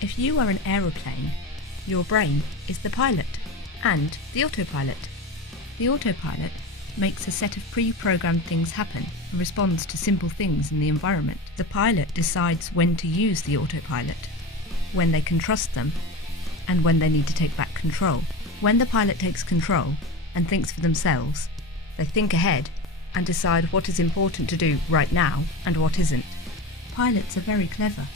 If you are an aeroplane, your brain is the pilot and the autopilot. The autopilot makes a set of pre-programmed things happen and responds to simple things in the environment. The pilot decides when to use the autopilot, when they can trust them, and when they need to take back control. When the pilot takes control and thinks for themselves, they think ahead and decide what is important to do right now and what isn't. Pilots are very clever.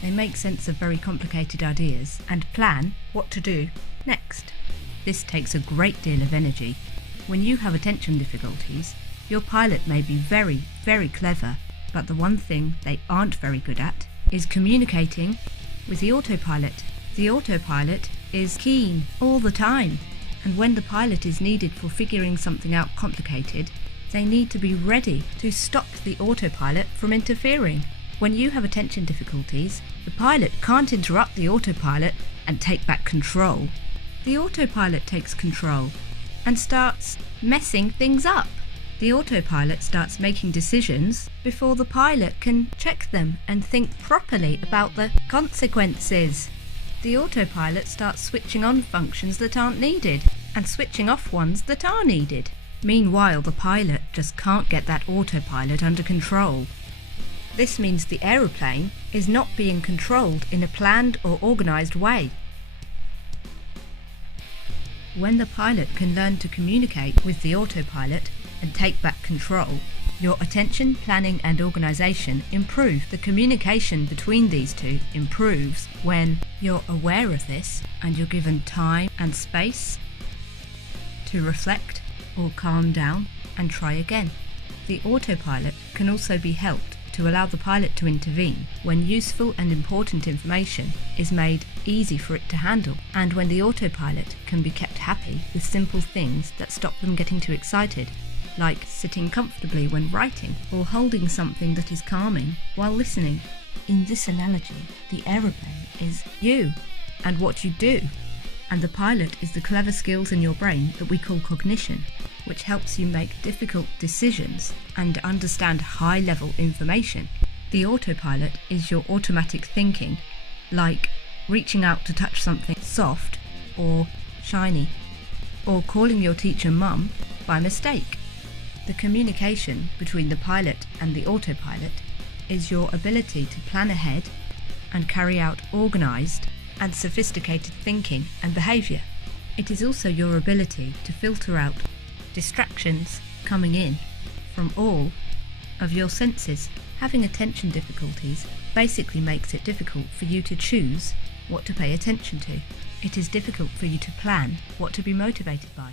They make sense of very complicated ideas and plan what to do next. This takes a great deal of energy. When you have attention difficulties, your pilot may be very, very clever, but the one thing they aren't very good at is communicating with the autopilot. The autopilot is keen all the time, and when the pilot is needed for figuring something out complicated, they need to be ready to stop the autopilot from interfering. When you have attention difficulties, the pilot can't interrupt the autopilot and take back control. The autopilot takes control and starts messing things up. The autopilot starts making decisions before the pilot can check them and think properly about the consequences. The autopilot starts switching on functions that aren't needed and switching off ones that are needed. Meanwhile, the pilot just can't get that autopilot under control. This means the aeroplane is not being controlled in a planned or organised way. When the pilot can learn to communicate with the autopilot and take back control, your attention, planning and organisation improve. The communication between these two improves when you're aware of this and you're given time and space to reflect or calm down and try again. The autopilot can also be helped to allow the pilot to intervene when useful and important information is made easy for it to handle, and when the autopilot can be kept happy with simple things that stop them getting too excited, like sitting comfortably when writing or holding something that is calming while listening. In this analogy, the aeroplane is you and what you do, and the pilot is the clever skills in your brain that we call cognition, which helps you make difficult decisions and understand high-level information. The autopilot is your automatic thinking, like reaching out to touch something soft or shiny, or calling your teacher mum by mistake. The communication between the pilot and the autopilot is your ability to plan ahead and carry out organised and sophisticated thinking and behaviour. It is also your ability to filter out distractions coming in from all of your senses. Having attention difficulties basically makes it difficult for you to choose what to pay attention to. It is difficult for you to plan what to be motivated by.